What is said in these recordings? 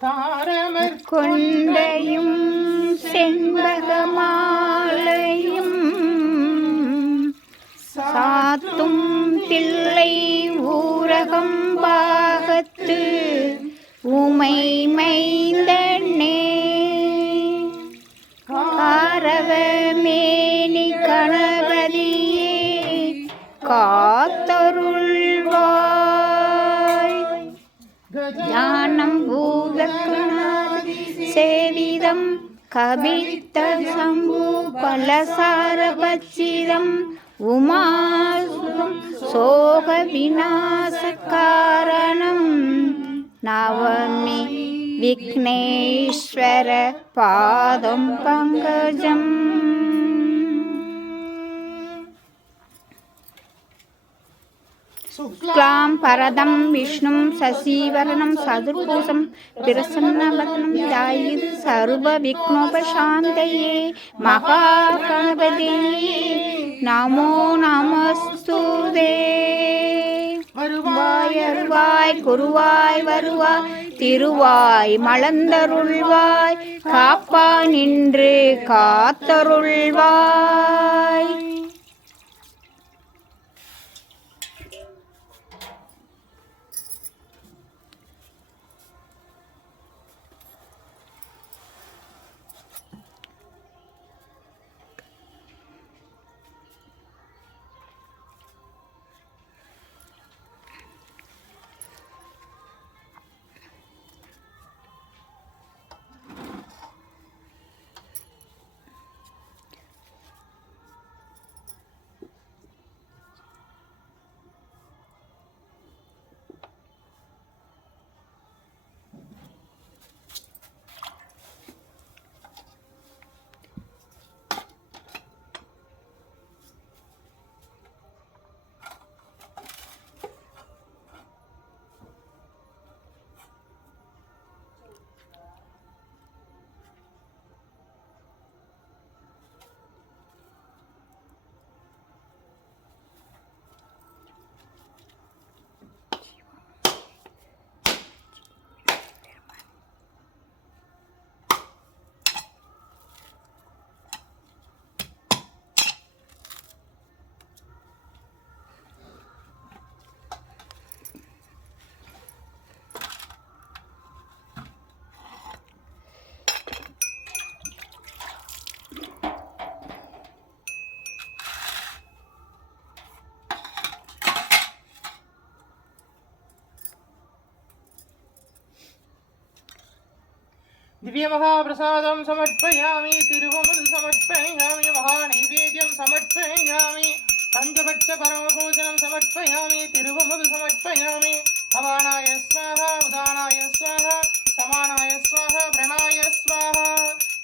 தாரமர் கொண்டையும் செண்பகமாலையும் சாத்தும் தில்லை ஊரகம் பாகத்து உமை மைந்தனே காரவமேனி கணபதியே காத்தருள்வாய் ஞானம் பூதகணாதி சேவிதம் கபித்த சம்பு பலசாரபச்சிதம் உமாசுரம் சோக விநாச காரணம் நவமி விக்னேஸ்வர பாதம் பங்கஜம் शुक्लां परदं विष्णुं शशिवर्णं चतुर्भुजं प्रसन्नवदनं ध्यायेत् सर्वविघ्नोपशान्तये महागणपतये नमो नमस्तुते வருவாய் அருள்வாய் குருவாய் வருவாய் திருவாய் மலர்ந்தருள்வாய் காப்பா நின்று காத்தருள்வாய். दिव्यमहाप्रसादं समर्पयामि तिरुवमुद् समर्पयामि महानैवेद्यं समर्पयामि पञ्चभक्ष परमभोजनं समर्पयामि तिरुवमुद् समर्पयामि अवानाय स्वाहा उदानाय स्वाहा समानाय स्वाहा प्रणाय स्वाहा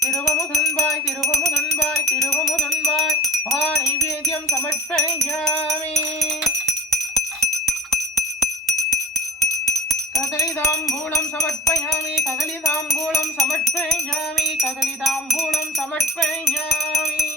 तिरुवमुदुन्बाय तिरुवमुदुन्बाय तिरुवमुदुन्बाय महानैवेद्यं समर्पयामि कदलीताम्बूलं समर्पयामि कदलीताम्बूलं समर्पयामि कदलीताम्बूलं समर्पयामि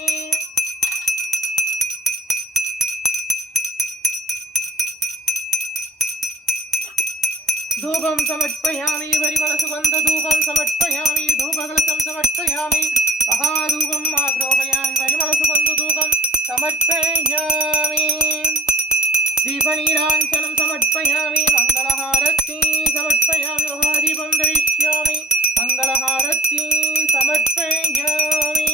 धूपं समर्पयामि परिमलसुगन्धधूपं समर्पयामि धूपकलशं समर्पयामि महाधूपं आग्रोपयामि परिमलसुगन्धधूपं समर्पयामि दीपनीराञ्जनं समर्पयामि मङ्गलहारती समर्पयामि महादीपं दरिष्यामि मङ्गलहारती समर्पयामि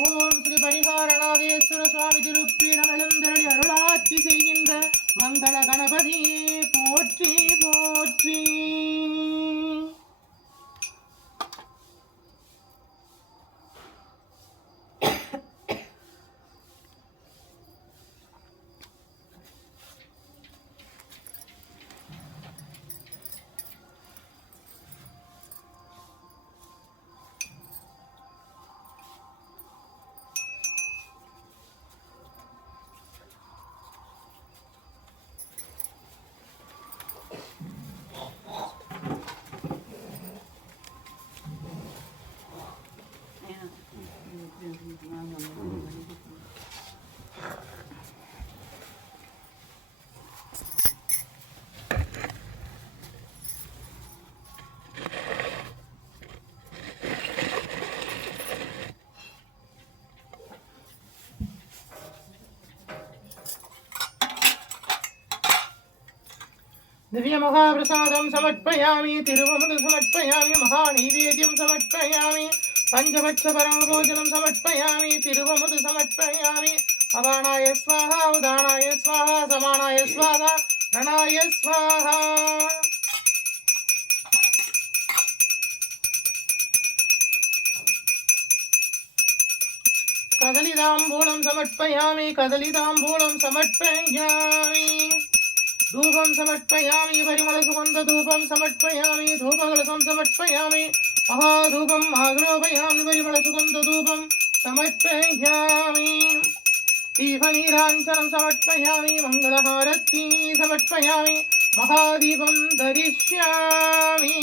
ஓம் ஸ்ரீ பரிகாரநாதேஸ்வர சுவாமி திருப்பீடம் எழுந்தருளி அருளாட்சி செய்கின்ற மங்கள கணபதியே போற்றி போற்றி. दिव्यमहाप्रसादं समर्पयामि तिरुवमुदं समर्पयामि महानैवेद्यं समर्पयामि पञ्चभक्षपरमभोजनं समर्पयामि तिरुवमुदं समर्पयामि अवाणाय स्वाहा उदानाय स्वाहा समानाय स्वाहा प्रणाय स्वाहा कदलीताम्बूलं समर्पयामि कदलीताम्बूलं समर्पयामि धूपं समर्पयामि परिमलसुगन्धधूपं समर्पयामि धूपकलशं समर्पयामि महाधूपं आग्रोपयामि परिमलसुगन्धधूपं समर्पयामि दीपनीराञ्जनं समर्पयामि मङ्गलहारती समर्पयामि महादीपं दरिष्यामि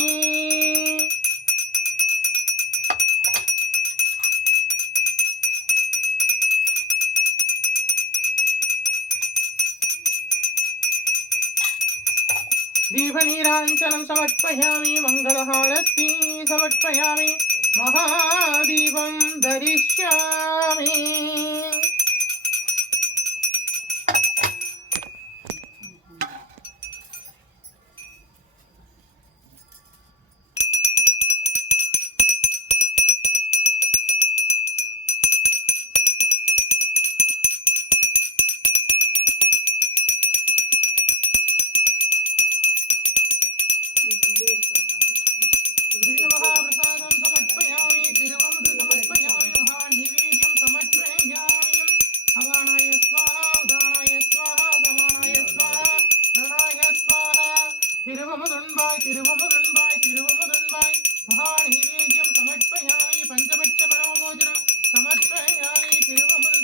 दीपनीराञ्जनं समर्पयामि मङ्गलहारती समर्पयामि महादीपं दरिष्यामि महाप्रसादं समर्पयामि तिरुवमुदं समर्पयामि महानैवेद्यं समर्पयामि अवाणाय स्वाहा उदानाय स्वाहा समानाय स्वाहा प्रणाय स्वाहा तिरुवमुदन्बाय महानैवेद्यं समर्पयामि पञ्चभक्षपरमभोजनं समर्पयामि तिरुवमुदं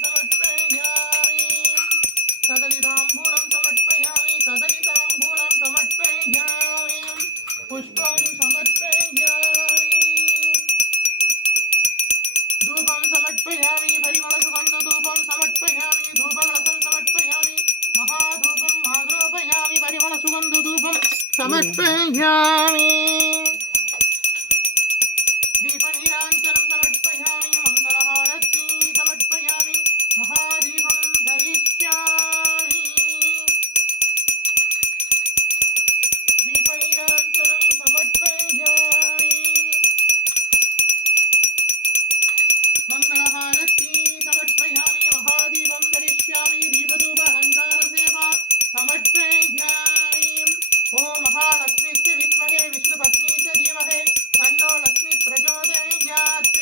समर्पयामि कदलीताम्बूलं समर्पयामि पुष्पं समर्पयामि धूपं समर्पयामि परिमलसुगन्धधूपं समर्पयामि धूपकलशं समर्पयामि महाधूपम् आग्रोपयामि परिमलसुगन्धधूपं समर्पयामि दीपनीराञ्जनं समर्पयामि मङ्गलहारती समर्पयामि महादीपं दरिष्यामि दीपनीराञ्जनं समर्पयामि मङ्गलहारती समर्पयामि महादीपं दरिष्यामि दीपधूपहङ्कारसेवा समर्पयामि ॐ महालक्ष्मीस्य विद्महे विष्णुपत्नीस्य धीमहि तन्नो लक्ष्मी प्रचोदयात्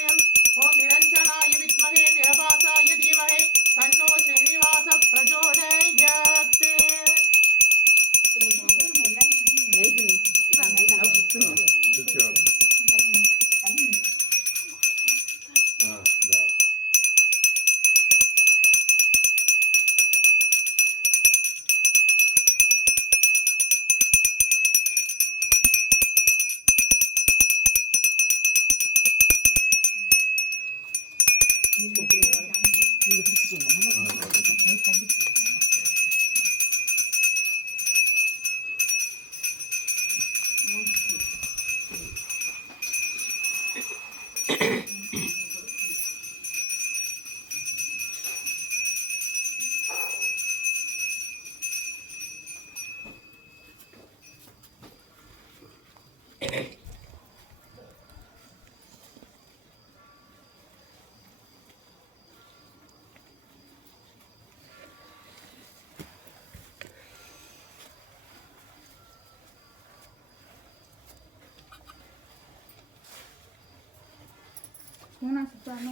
ॐ निरञ्जनाय विद्महे निरभासाय धीमहि तन्नो श्रीनिवास प्रचोदयात्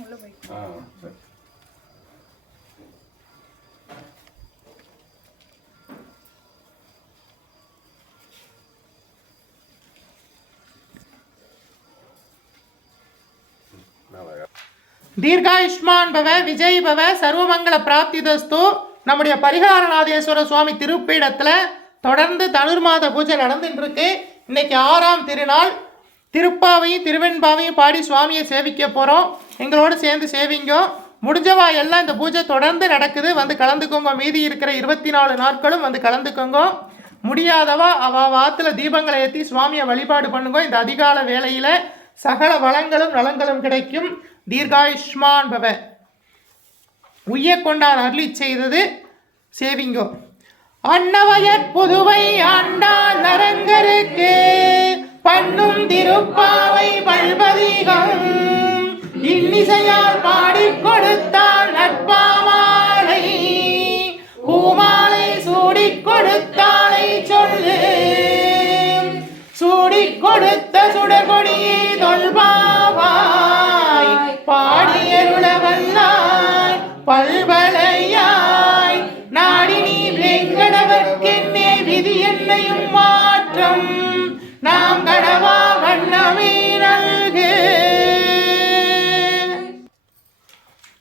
உள்ள போய் தீர்காயுஷ்மான் பவ விஜய் பவ சர்வமங்கல பிராப்திதஸ்து. நம்முடைய பரிகாரநாதேஸ்வர சுவாமி திருப்பீடத்தில் தொடர்ந்து தனுர்மாத பூஜை நடந்துட்டு இருக்கு. இன்னைக்கு 6ஆம் திருநாள். திருப்பாவையும் திருவெண்பாவையும் பாடி சுவாமியை சேவிக்க போகிறோம். எங்களோடு சேர்ந்து சேவிங்க. முடிஞ்சவா எல்லாம் இந்த பூஜை தொடர்ந்து நடக்குது, வந்து கலந்துக்கோங்க. மீதி இருக்கிற 24 நாட்களும் வந்து கலந்துக்கோங்க. முடியாதவா வாத்தில் தீபங்களை ஏற்றி சுவாமியை வழிபாடு பண்ணுங்க. இந்த அதிகால வேளையில் சகல வளங்களும் நலங்களும் கிடைக்கும். தீர்காயுஷ்மான் பவ. உய்ய கொண்டான் அருளி செய்தது சேவிங்கோ. அன்னவயற் புதுவை ஆண்டாள் நரங்கருக்கு பண்ணும் திருப்பாவை பல்பதிகம் இன்னிசையால் பாடிக் கொடுத்தாள் நட்பாமாலை பூமாலை சூடிக் கொடுத்தாளை சொல்லு சூடிக் கொடுத்த சுடகொடியே தொல்பாவாய் பாடியருளவல்லாய் பல்வளையாய் நாடி நீ வெங்கடவர்க்கென்னே விதி என்னையும் மாற்றம் நாம் கடவா வண்ணமே நல்கு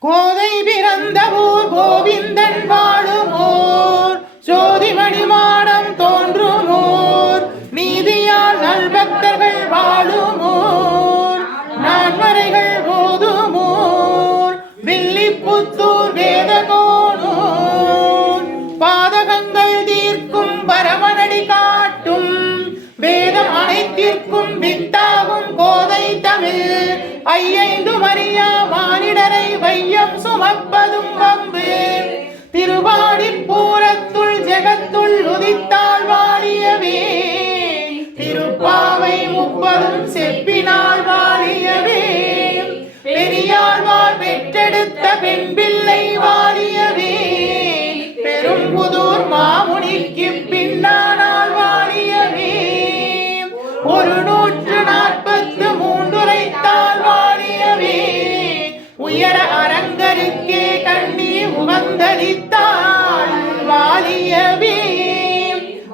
கோதை பிறந்த ஊர் கோவிந்தன் வாழும் ஊர் ஜோதிமணி மாடம் தோன்றும் ஊர் நீதியால் நல்பக்தர்கள் வாழும் ஊர் நான்மறைகள் போதும் ஊர் வில்லிபுத்தூர் வேதகோனூர் பாதகங்கள் தீர்க்கும் பரமனடி காட்டும் வேதம் அனைத்திற்கும் வித்தாகும் கோதை தமிழ் ஐயைந்து மரியா மானிடரை வையம் சுமப்பதும் வம்பு திருவாடி பூரத்துள் ஜெகத்துள் உதித்தாள் வாழியவே திருப்பாவை முப்பதும் செப்பினால் வாழியவே பெரியாழ்வார் பெற்றெடுத்த பெண் பிள்ளை வாழியவே பெரும்புதூர் மாமுனிக்கு பின்னானால் வாழியவே 143 உரைத்தால் வாழியவே உயர அரங்கருக்கே கண்ணி உகந்தளித்தாள் வாழியவே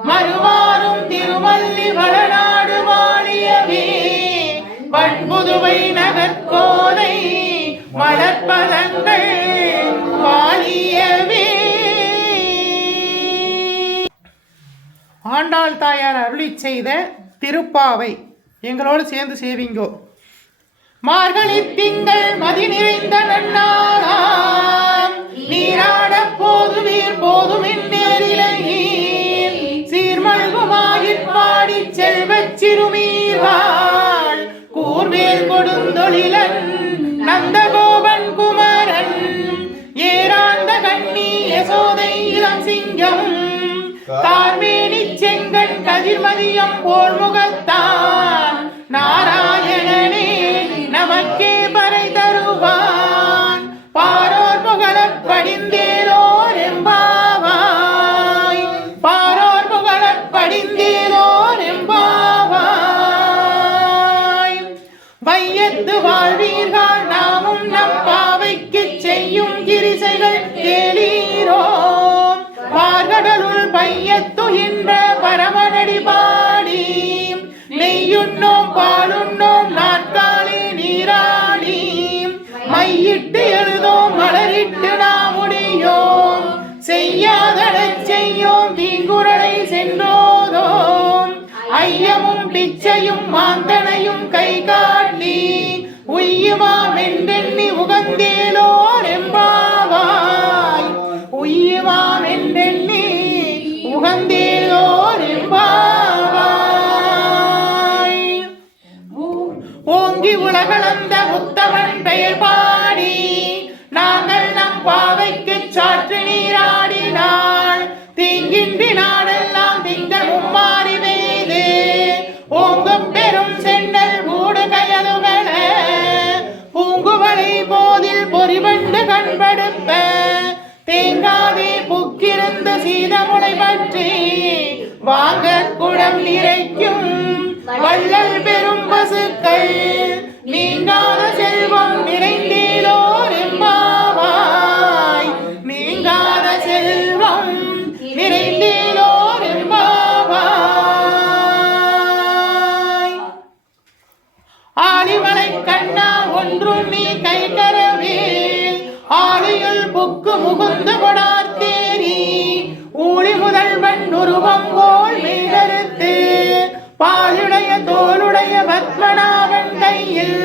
மறுவாரும் திருமல்லி வளநாடு வாழியவே வன்புதுவை நகர்கோதை மலர்பதங்கள் வாழியவே. ஆண்டாள் தாயார் அருளி செய்த திருப்பாவை எங்களோடு சேர்ந்து சேவிங்கோ. மார்கழி திங்கள் மதி நிறைந்த நன்னாளாம் நீராட போதுவீர் போதுமின் நேரிலையீர் சீர்மல்குமாயிற் பாடி செல்வச் சிறுமீர்வாள் கூர்வேல் கொடுந்தொழிலன் நந்தகோபன் குமரன் ஏராந்த கண்ணி யசோதை இளம் சிங்கம் கார்மேனி செங்கன் கதிர்மதியம் போல் முகத்தான் நாராயணனே நமக்கே பறை தருவான் பாரோர் புகழப் படிந்தேலோர் எம்பாவாய் பாரோர் புகழப் படிந்தேலோர் எம்பாவாய் வையத்து வாழ்வீர்கள் நாமும் நம் பாவைக்கு செய்யும் கிரிசைகள் கேளீரோ பார்கடலுள் பையத்துகின்ற பரமனடி பாடி நெய்யுண்ணோம் பாலுண்ணோம் நாட்காலே நீராடி மையிட்டு எழுதோம் மலரிட்டு நாம் முடியோம் செய்யாதடச் செய்யோம் தீங்குறளை சென்றோதோம் ஐயமும் பிச்சையும் மாந்தனையும் கை காட்டி உய்யுமாம் என்றெண்ணி உகந்தேலோர் எம்பாவாய் உய்யுமாம் என்றெண்ணி உகந்தேலோர் எம்பாவாய் ஓங்கி உலகளந்த உத்தமன் பெயர் பாடி நாங்கள் நம் பாவைக்கு சாற்று நீராடினாள் தீங்கின்றி நாடெல்லாம் திங்கள் மும்மாறி வேது ஓங்கும் பெரும் சென்னல் ஊடு கயலுகள பூங்குவளை போதில் பொறிவண்டு கண்படுப்ப தேங்காதே புக்கிருந்த சீதமுளை பற்றி வாங்க குடம் நிறைக்கும் வள்ளல் பெரும் பசுக்கள் நீங்காத செல்வம் நிறைந்தேலோர் எம்பாவாய் நீங்காத செல்வம் நிறைந்தேலோர் எம்பாவாய் ஆலிமலை கண்ணா ஒன்றும் நீ கை கரவேல் ஆலியுள் புக்கு முகுந்த கொடார்த்தேரி ஊழி முதல்வன் உருவம் போல் மீடறுத்து பாலுடைய தோளுடைய பத்மநாபன் கையில்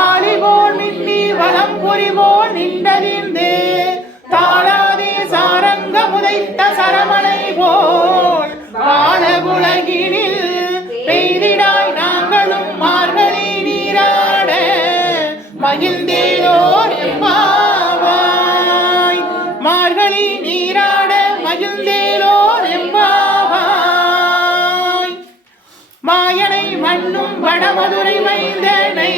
ஆலி போல் மின்னி வலம் புரி போல் நின்றதிர்ந்து தாளாதே சாரங்க முதைத்த சரமலை போல் வாழகுலகினில் பெய்திடாய் நாங்களும் மார்கழி நீராட மகிழ்ந்தேலோர் எம்பாவாய் மார்கழி நீராட மகிழ்ந்தேலோர் வடமதுரை மைந்தனை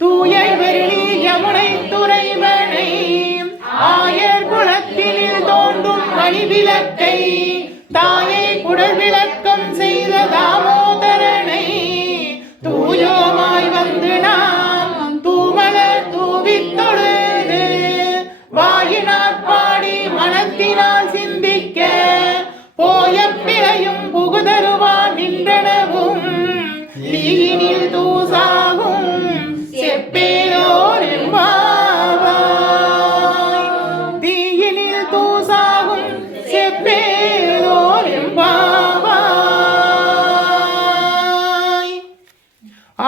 தூய வெள்ளி யமுனை துறைவனை ஆயர் குலத்தில் தோன்றும் மணிவிளக்கை தாயை குடல் விளக்கம் செய்த தாமோதரனை தூயோமாய் வந்து நாம் தூமலர் தூவித் தொழுது வாயினார் பாடி மனத்தினால் சிந்திக்க போய பிழையும் புகுதருவான் நின்றனவும் தீயினில் தூசாகும் செப்பேலோர் எம்பாவாய் தீயினில் தூசாகும் செப்பேலோர் எம்பாவாய்.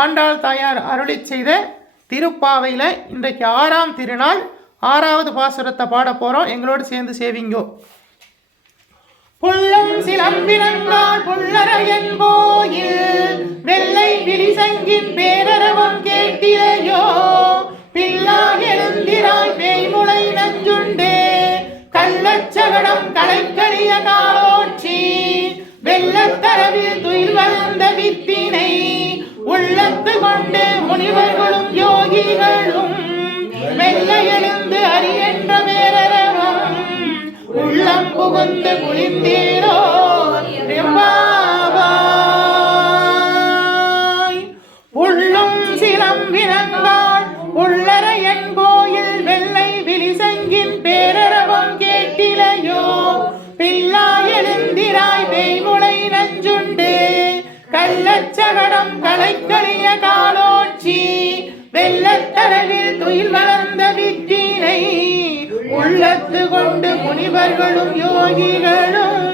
ஆண்டாள் தாயார் அருளிச் செய்த திருப்பாவையில் இன்றைக்கு 6ஆம் திருநாள் 6வது பாசுரத்தை பாட போகிறோம். எங்களோடு சேர்ந்து சேவிங்கோ. புல்லும் சிலம்பினங்கால் புல்லரையன் கோயில் வெள்ளை விரிசங்கின் பேரரவம் கேட்டிலையோ பில்லா எழுந்திராய் பேய்முளை நஞ்சுண்டே கள்ளச்சகடம் கலைக்கரிய காலோட்சி வெள்ளத்தரவில் துயில் வளர்ந்த வித்தினை உள்ளத்து கொண்டு முனிவர்களும் யோகிகளும் வெள்ள எழுந்து அறியென்ற பேரரவம் உள்ளம் புகுந்து குளிர்ந்தீரோ எம்பாவாய். உள்ளும் சிலம்பினங்கால் உள்ளரையன் கோயில் வெள்ளை விழிசங்கின் பேரரவம் கேட்டிலையோ பில்லா எழுந்திராய் பேய்முளை நஞ்சுண்டு கள்ளச்சகடம் கலைக்கலிய காலோட்சி வெள்ளத்தரவில் துயில் வளர்ந்த வித்தினை உள்ளத்து கொண்டு முனிவர்களும் யோகிகளும்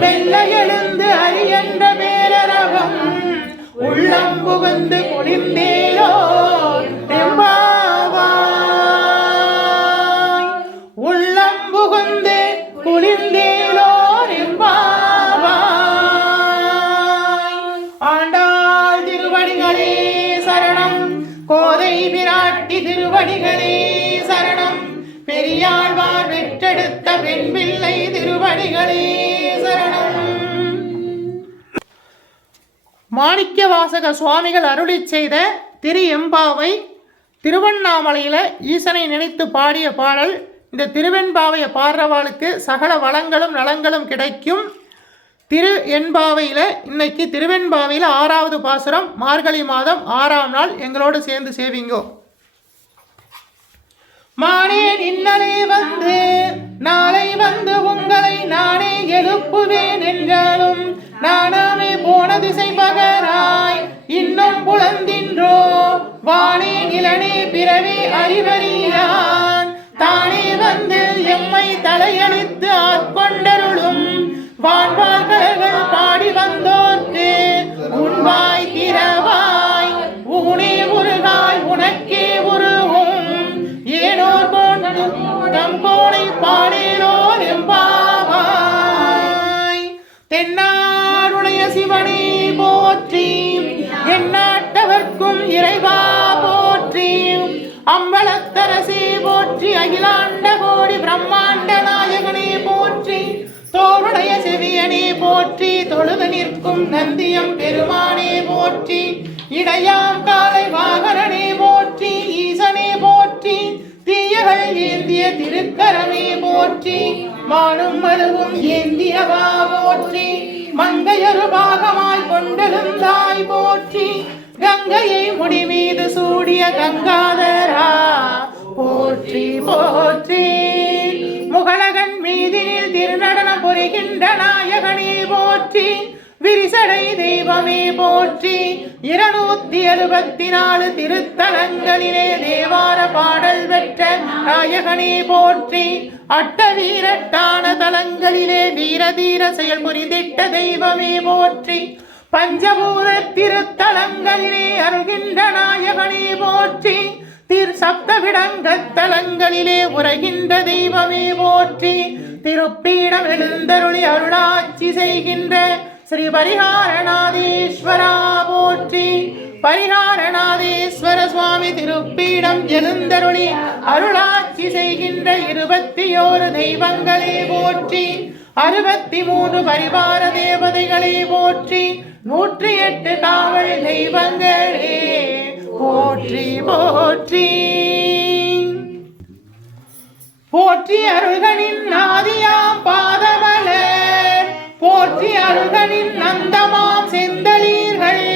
வெள்ள எழுந்து அறியென்ற பேரரவம் உள்ளம் புகுந்து குளிர்ந்தேலோ எம்பாவாய். உள்ளம் புகுந்து குளிர்ந்தேலோ எம்பாவாய். ஆண்டாள் திருவடிகளே சரணம். கோதை பிராட்டி திருவடிகளே சரணம். பெரியாழ்வார் வெற்றெடுத்த வெண்பிள்ளை திருவடிகளே சரணம். மாணிக்க வாசக சுவாமிகள் அருளிச் செய்த திரு எம்பாவை திருவண்ணாமலையில் ஈசனை நினைத்து பாடிய பாடல். இந்த திருவெண்பாவையை பாடுறவாளுக்கு சகல வளங்களும் நலங்களும் கிடைக்கும். திரு எண்பாவையில் இன்னைக்கு திருவெண்பாவையில் 6வது பாசுரம் மார்கழி மாதம் 6ஆம் நாள். எங்களோடு சேர்ந்து சேவிங்கோ. மானே நின்னலே வந்து நாளை வந்து உங்களை நானே எழுப்புவேன் என்றாலும் நானாமே போன திசை பகராய் இன்னும் புலந்தின்றோ வானே நிலனே பிறவே அறிவறியான் தானே வந்து எம்மை தலையளித்து ஆட்கொண்டருளும் வான்வார்கள் பாடி வந்தோர்க்கு உன்வாய் திறவாய் ஊனே உருகாய் உனக்கே உருவும் ஏனோர் தம் கோணை பாடேலோர் எம்பாவாய். தென்னாடுடைய சிவனே போற்றி எந்நாட்டவர்க்கும் இறைவா போற்றி அம்பலத்தரசே போற்றி அகிலாண்ட கோடி பிரம்மாண்ட நாயகனே போற்றி தோளுடைய செவியனே போற்றி தொழுது நிற்கும் நந்தியம் பெருமானே போற்றி இடையாம் காலை வாகனனே போற்றி ஈசனே போற்றி தீயகள் ஏந்திய திருக்கரமே போற்றி மானும் மருவும் ஏந்தியவா போற்றி மங்கையொரு பாகமாய் கொண்டெழுந்தாய் போற்றி கங்கையை முடி மீது சூடிய கங்காதரா போற்றி போற்றி முகலகன் மீதினில் திருநடனம் புரிகின்ற நாயகனே போற்றி விரிசடை தெய்வமே போற்றி 274 திருத்தலங்களிலே தேவார பாடல் பெற்ற நாயகனே போற்றி அட்ட வீரட்டான தலங்களிலே வீரதீர செயல் புரிந்திட்ட தெய்வமே போற்றி பஞ்சபூத திருத்தலங்களிலே அருகின்ற நாயகனே போற்றி சப்தவிடங்கத்தலங்களிலே உரைகின்ற தெய்வமே போற்றி திருப்பீடம் எழுந்தருளி அருளாட்சி செய்கின்ற ஸ்ரீ பரிகாரநாதீஸ்வரா போற்றி பரிகாரநாதீஸ்வர சுவாமி திருப்பீடம் எழுந்தருளி அருளாட்சி செய்கின்ற 21 தெய்வங்களே போற்றி 63 பரிவார தேவதைகளை போற்றி 108 காவல் தெய்வங்களே போற்றி போற்றி போற்றி அருள்களின் ஆதியாம் பாதமலர் போற்றி அருள்களின் நந்தமாம் செந்தளீர்கள்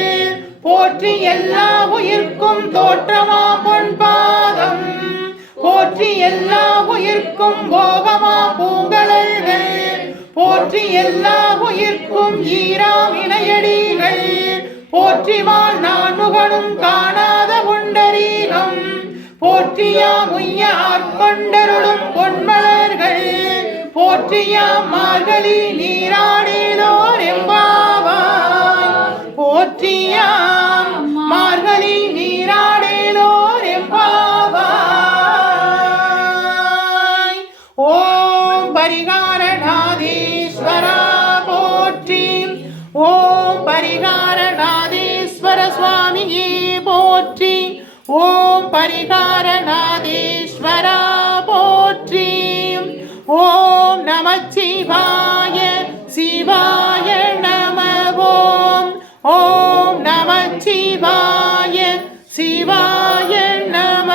போற்றி எல்லா உயிர்க்கும் தோற்றமாம் பொன்பாதம் போற்றி எல்லா உயிர்க்கும் போகமா பூங்கலர்கள் போற்றி எல்லா உயிர்க்கும் ஈராம் இணையடிகள் போற்றிவாள் நான்முகனும் காணாத புண்டரீகம் போற்றியாம் உய்ய ஆட்கொண்டருளும் பொன்மலர்கள் போற்றியாம் மார்கழி நீராடினோர் எம்பாவாய் போற்றியாம் மார்கழி நீராடினோர் எம்பாவாய் ஓம் பரிகாரநாதீஸ்வரா போற்றி ஓம் பரிகாரநாதீஸ்வர சுவாமியே போற்றி ஓம் பரிகாரநாதீஸ்வரா போற்றி ஓம் நமச்சிவாய சிவாய நம ஓம் நமச்சிவாய சிவாய நம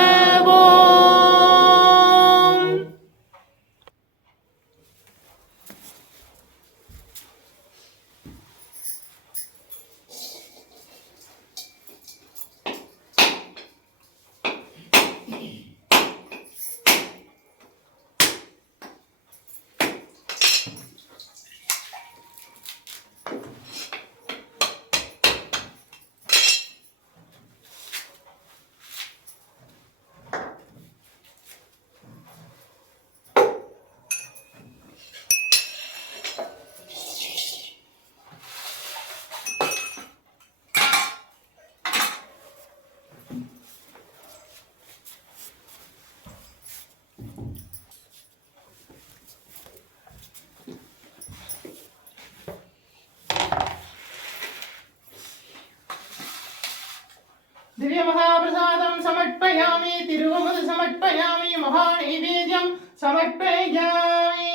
दिव्य महाप्रसादं समर्पयामि तिरुवमुद समर्पयामि महानैवेद्यं समर्पयामि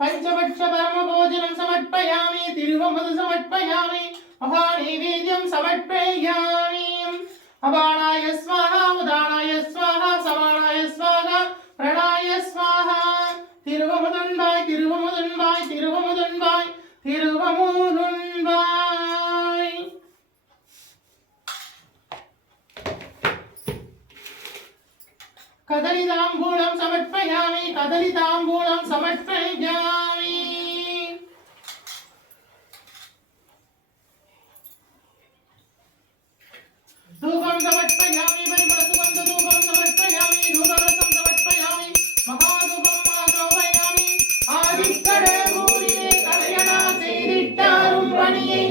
पंचपक्ष परम भोजनं समर्पयामि तिरुवमुद समर्पयामि महानैवेद्यं समर्पयामि अबाणाय स्वाहा उदानाय स्वाहा समानाय स्वाहा प्रणाय स्वाहा तिरुवमुदन्बाय तिरुवमुदन्बाय तिरुवमुदन्बाय तिरुवमुदन्बाय कदलीताम्बूलं समर्पयामि कदलीताम्बूलं समर्पयामि धूपं समर्पयामि परिमलसुगन्धधूपं समर्पयामि धूपरसं समर्पयामि महाधूपं आरोपयामि आदिकडूरिலே கலையனா செய்திட்டாரும் பணியை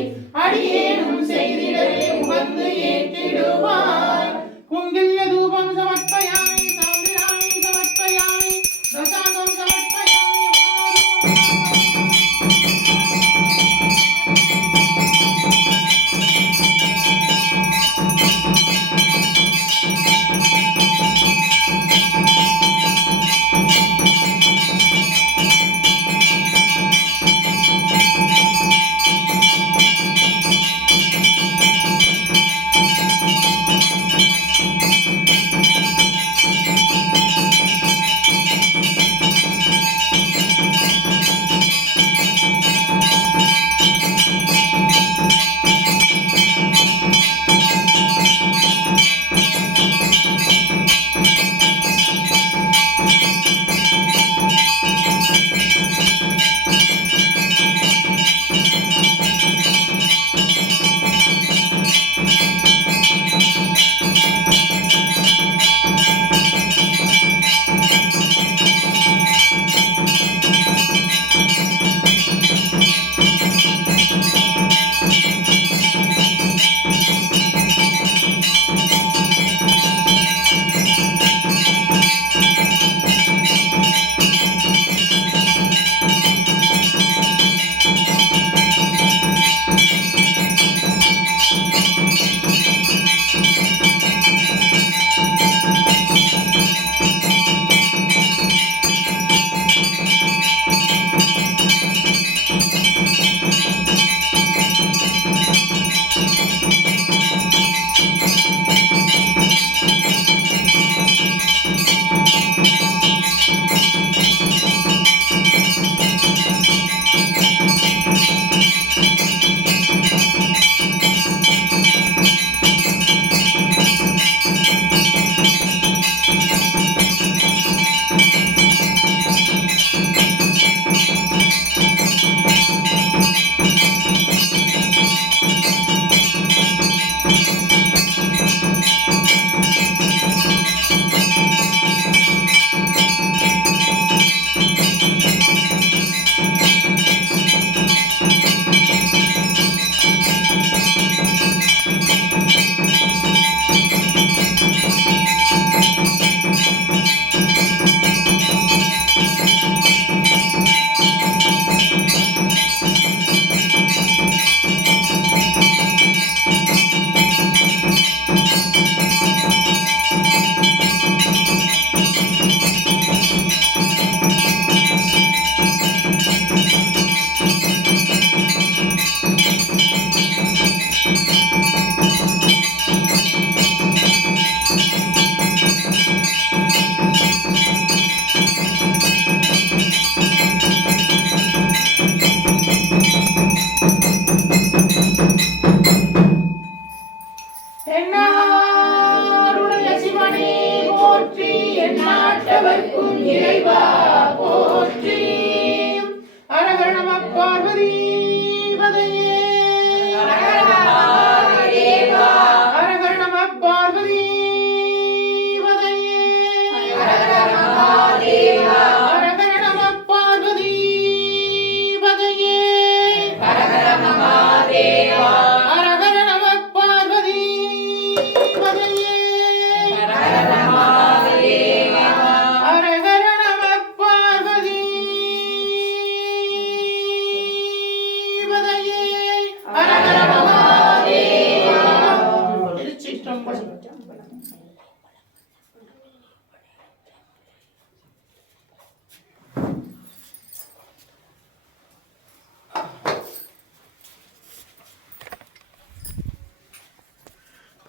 அடியேனும் செய்திடவே உகந்து ஏற்றிடுவாய் குங்கில்ய தூபம் समर्पयामि समर्पयामि दशांगं समर्पयामि महाधूपं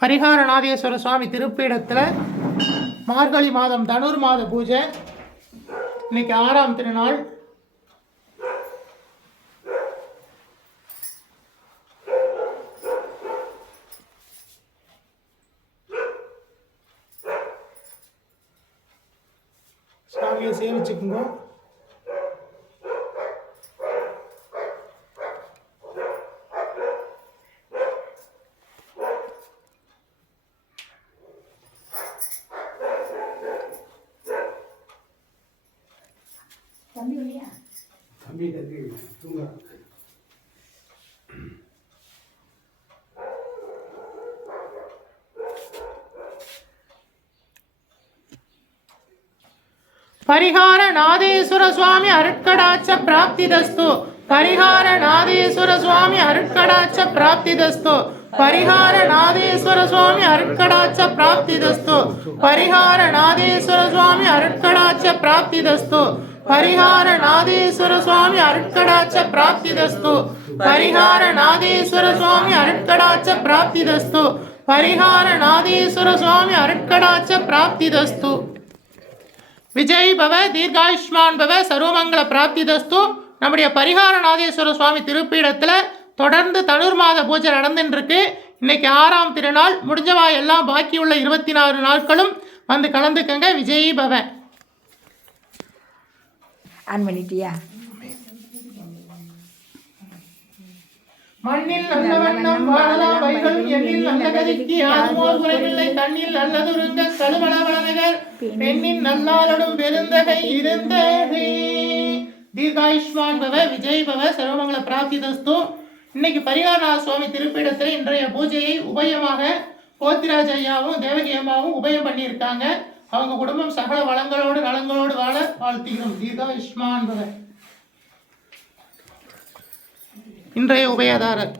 பரிகாரநாதேஸ்வர சுவாமி திருப்பீடத்தில் மார்கழி மாதம் தனுர் மாத பூஜை. இன்னைக்கு 6ஆம் திருநாள். சாமியை சேவிச்சுக்குங்க. தம்பி தூங்க பரிகாரநாதேஸ்வர சுவாமி அருட்கடாட்ச பிராப்திதஸ்து. பரிகாரநாதேஸ்வர சுவாமி அருட்கடாட்ச பிராப்திதஸ்து. பரிகாரநாதேஸ்வர சுவாமி அருட்கடாட்ச பிராப்திதஸ்து. பரிகாரநாதேஸ்வர சுவாமி அருட்கடாட்ச பிராப்திதஸ்து. பரிகாரநாதேஸ்வர சுவாமி அருட்கடாட்ச பிராப்திதஸ்து. பரிகாரநாதேஸ்வர சுவாமி அருட்கடாட்ச பிராப்திதஸ்து. பரிகாரநாதேஸ்வர சுவாமி அருட்கடாட்ச பிராப்திதஸ்து. விஜய் பவ, தீர்காயுஷ்மான் பவ, சர்வமங்கள பிராப்திதஸ்து. நம்முடைய பரிகாரநாதேஸ்வர சுவாமி திருப்பீடத்தில் தொடர்ந்து தனுர் மாத பூஜை நடந்துட்டு இருக்கு. இன்னைக்கு 6ஆம் திருநாள். முடிஞ்சவா எல்லாம் பாக்கியுள்ள 24 நாட்களும் வந்து கலந்துக்கங்க. விஜய் பவ. ஆன் பண்ணிட்டியா? மண்ணில் நல்ல வண்ணம் வாழலாம் வைகளும் எண்ணில் நல்ல கதிக்கு யாதுமோர் குறைவில்லை தண்ணில் நல்லதுருங்க கழுவளவளநகர் பெண்ணின் நல்லாளடும் பெருந்தகை இருந்தகை. தீர்காயுஷ்மான் பவ, விஜய் பவ, சர்வமங்கள பிராப்திதஸ்து. இன்னைக்கு பரிகாரநாத சுவாமி திருப்பீடத்தில் இன்றைய பூஜையை உபயமாக போத்திராஜ் ஐயாவும் தேவகி அம்மாவும் உபயம் பண்ணியிருக்காங்க. அவங்க குடும்பம் சகல வளங்களோடு நலங்களோடு வாழ வாழ்த்துகிறோம். தீர்காயுஷ்மான் பவ. இன்றைய உபயதாரர்